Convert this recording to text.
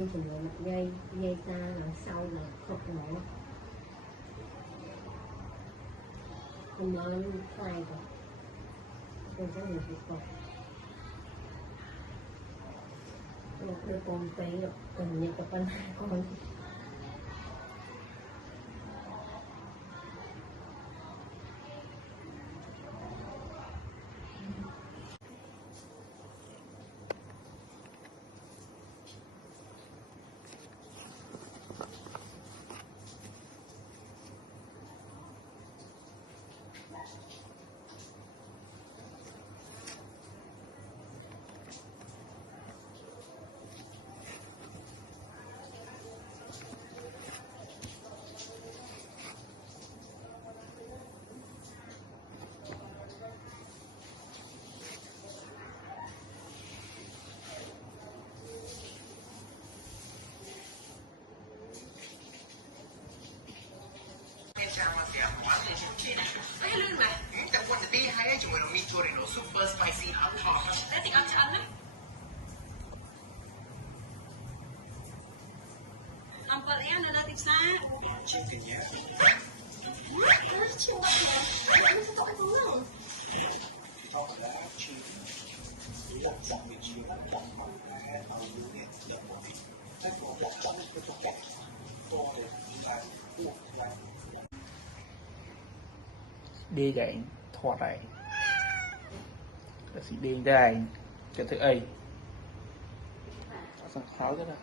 Chừng lại mặt dây ta đằng sau là khóc nữa con mới khai rồi con có nhiều việc rồi đưa con tới cần nhận con con Ay, lươn mà. That one the day higher you will meet Torino super spicy hot hot. Thế thì con chắn đấy. Làm vợ em là tìm xa. Trên cái nhé. Chịu vậy rồi. Em sẽ tội không? Đó là chi. Ý là chọn vị trí là chọn bằng cái ưu điểm được một vị. Thế của chọn cái chọn kẹt. Tôi để chúng ta buộc ra. Đi cái thoát này là sĩ đi đây cái thứ ấy sang khó rất là